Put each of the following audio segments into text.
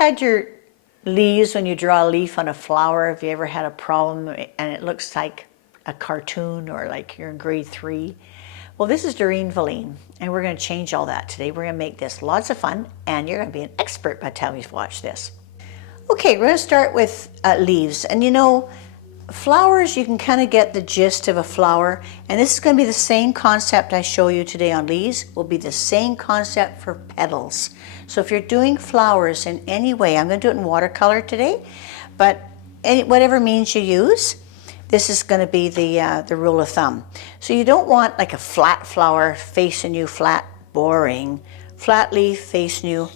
had your leaves when you draw a leaf on a flower? Have you ever had a problem and it looks like a cartoon or like you're in grade 3? Well, this is Doreen Valine, and we're going to change all that today. We're going to make this lots of fun, and you're going to be an expert by the time you've watched this. Okay, we're going to start with leaves. And you know, flowers, you can kind of get the gist of a flower, and this is going to be the same concept I show you today on leaves, will be the same concept for petals. So if you're doing flowers in any way, I'm going to do it in watercolor today, but whatever means you use, this is going to be the rule of thumb. So you don't want like a flat flower facing you flat, boring. Flat leaf facing you,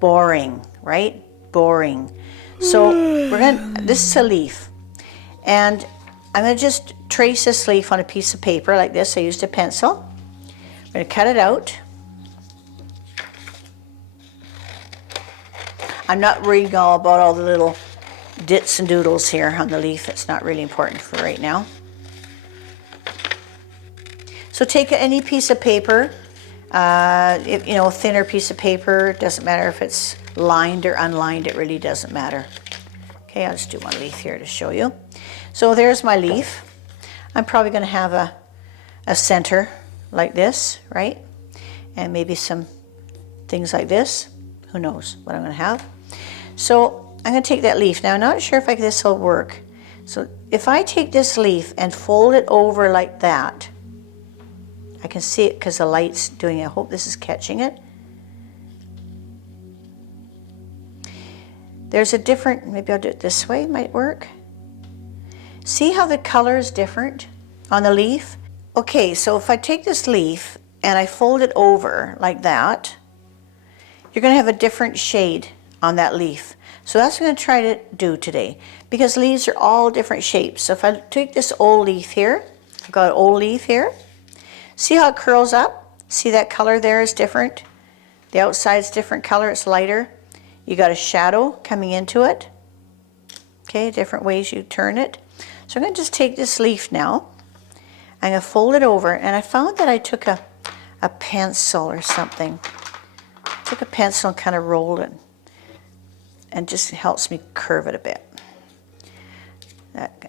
boring, right? Boring. So this is a leaf. And I'm going to just trace this leaf on a piece of paper like this. I used a pencil. I'm going to cut it out. I'm not reading all about all the little dits and doodles here on the leaf. It's not really important for right now. So take any piece of paper, you know, a thinner piece of paper. Doesn't matter if it's lined or unlined. It really doesn't matter. Okay, I'll just do one leaf here to show you. So there's my leaf. I'm probably going to have a center like this, right? And maybe some things like this. Who knows what I'm going to have. So I'm going to take that leaf. Now I'm not sure if this will work. So if I take this leaf and fold it over like that, I can see it because the light's doing it. I hope this is catching it. There's a different, maybe I'll do it this way, might work. See how the color is different on the leaf? Okay, so if I take this leaf and I fold it over like that, you're going to have a different shade on that leaf. So that's what I'm going to try to do today, because leaves are all different shapes. So if I take this old leaf here, I've got an old leaf here. See how it curls up? See that color there is different? The outside's different color, it's lighter. You got a shadow coming into it. Okay, different ways you turn it. So I'm going to just take this leaf now. I'm going to fold it over, and I found that I took a pencil or something. Took a pencil and kind of rolled it, and just helps me curve it a bit.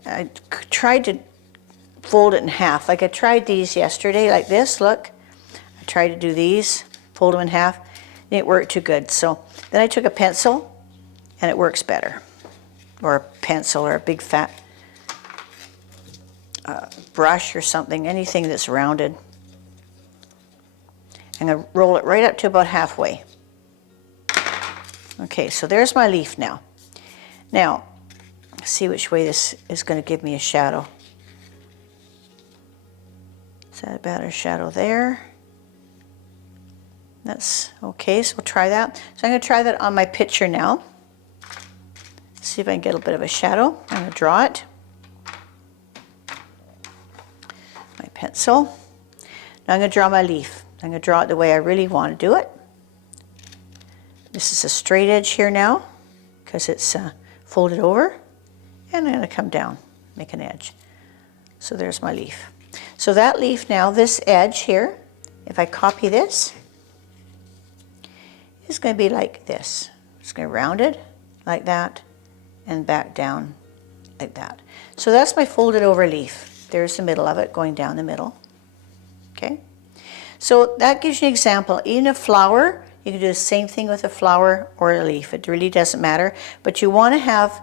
I tried to fold it in half. Like I tried these yesterday, like this, look. I tried to do these, fold them in half. It didn't work too good. So then I took a pencil, and it works better. Or a pencil, or a big fat brush or something, anything that's rounded. I'm going to roll it right up to about halfway. Okay, so there's my leaf now. Now, see which way this is going to give me a shadow. Is that about a shadow there? That's okay, so we'll try that. So I'm going to try that on my picture now. See if I can get a bit of a shadow. I'm going to draw it. My pencil. Now I'm going to draw my leaf. I'm going to draw it the way I really want to do it. This is a straight edge here now because it's folded over, and I'm going to come down, make an edge. So there's my leaf. So that leaf now, this edge here, if I copy this, it's going to be like this. It's going to round it like that and back down like that. So that's my folded over leaf. There's the middle of it going down the middle. Okay. So that gives you an example. Even a flower, you can do the same thing with a flower or a leaf. It really doesn't matter. But you want to have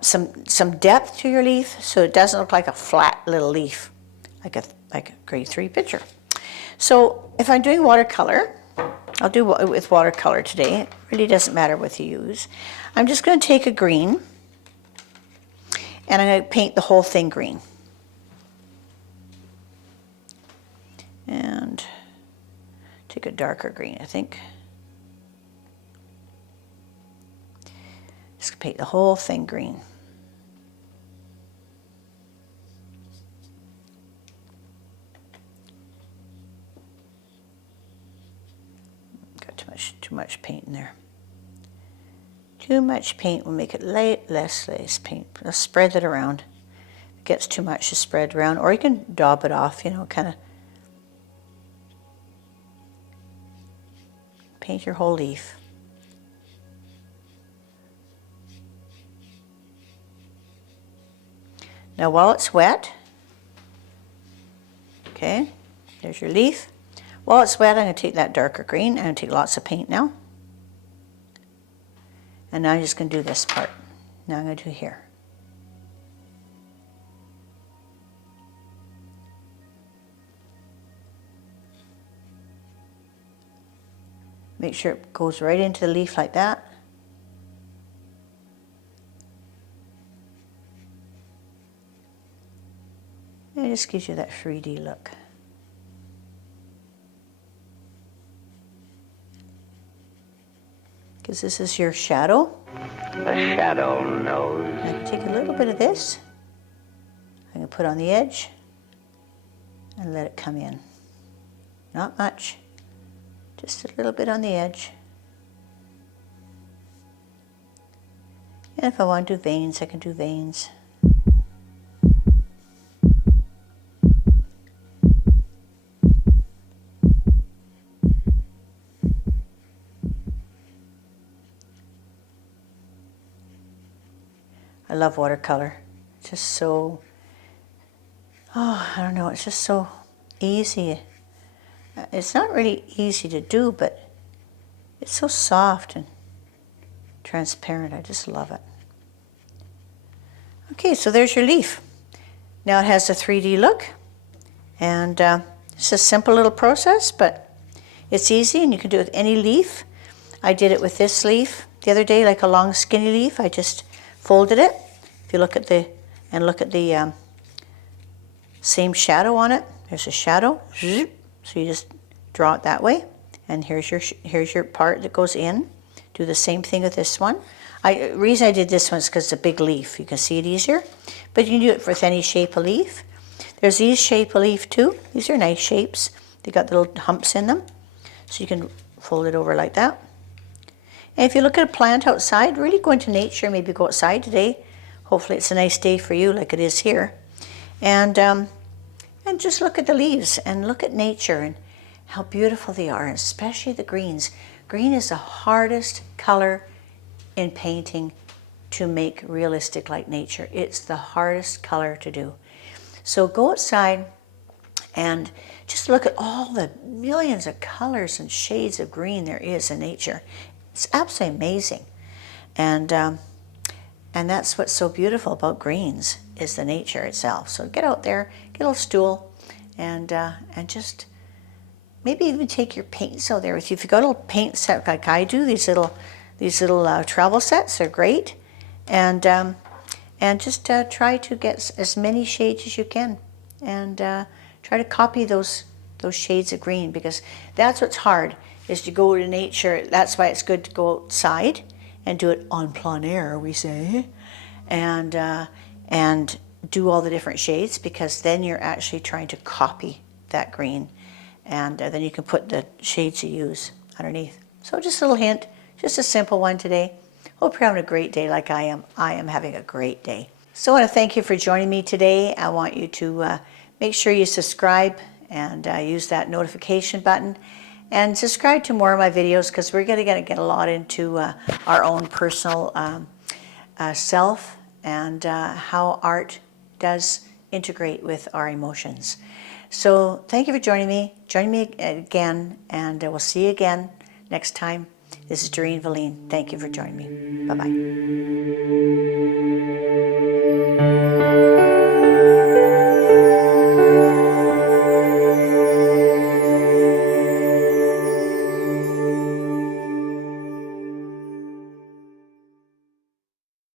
some depth to your leaf so it doesn't look like a flat little leaf, like a grade 3 picture. So if I'm doing watercolor, I'll do it with watercolor today. It really doesn't matter what you use. I'm just going to take a green, and I'm going to paint the whole thing green. And take a darker green, I think. Just paint the whole thing green. Got too much paint in there. Too much paint will make it less paint. Let's spread it around. If it gets too much to spread around, or you can daub it off, you know, kind of paint your whole leaf. Now while it's wet, okay, there's your leaf. While it's wet, I'm going to take that darker green. I'm going to take lots of paint now. And now I'm just going to do this part. Now I'm going to do here. Make sure it goes right into the leaf like that. And it just gives you that 3D look. Because this is your shadow. The shadow knows. I can take a little bit of this. I can put on the edge and let it come in. Not much. Just a little bit on the edge. And if I want to do veins, I can do veins. I love watercolor. It's just so, I don't know, it's just so easy. It's not really easy to do, but it's so soft and transparent. I just love it. Okay, so there's your leaf. Now it has a 3D look, and it's a simple little process, but it's easy, and you can do it with any leaf. I did it with this leaf the other day, like a long skinny leaf. I just folded it. If you look at the same shadow on it, there's a shadow. So you just draw it that way, and here's your part that goes in. Do the same thing with this one. The reason I did this one is because it's a big leaf. You can see it easier, but you can do it with any shape of leaf. There's these shape of leaf too. These are nice shapes. They got the little humps in them, so you can fold it over like that. And if you look at a plant outside, really go into nature. Maybe go outside today. Hopefully it's a nice day for you, like it is here, and just look at the leaves and look at nature and how beautiful they are, especially the greens. Green is the hardest color in painting to make realistic like nature. It's the hardest color to do. So go outside and just look at all the millions of colors and shades of green there is in nature. It's absolutely amazing. And that's what's so beautiful about greens, is the nature itself. So get out there, get a little stool, and just maybe even take your paints out there with you. If you've got a little paint set like I do, these little travel sets are great, and just try to get as many shades as you can, and try to copy those shades of green, because that's what's hard, is to go to nature. That's why it's good to go outside and do it en plein air, we say, and do all the different shades, because then you're actually trying to copy that green, and then you can put the shades you use underneath. So just a little hint, just a simple one today. Hope you're having a great day like I am. I am having a great day. So I want to thank you for joining me today. I want you to make sure you subscribe and use that notification button, and subscribe to more of my videos, because we're going to get a lot into our own personal self, and how art does integrate with our emotions. So thank you for joining me. Join me again, and we'll see you again next time. This is Doreen Valine. Thank you for joining me. Bye-bye.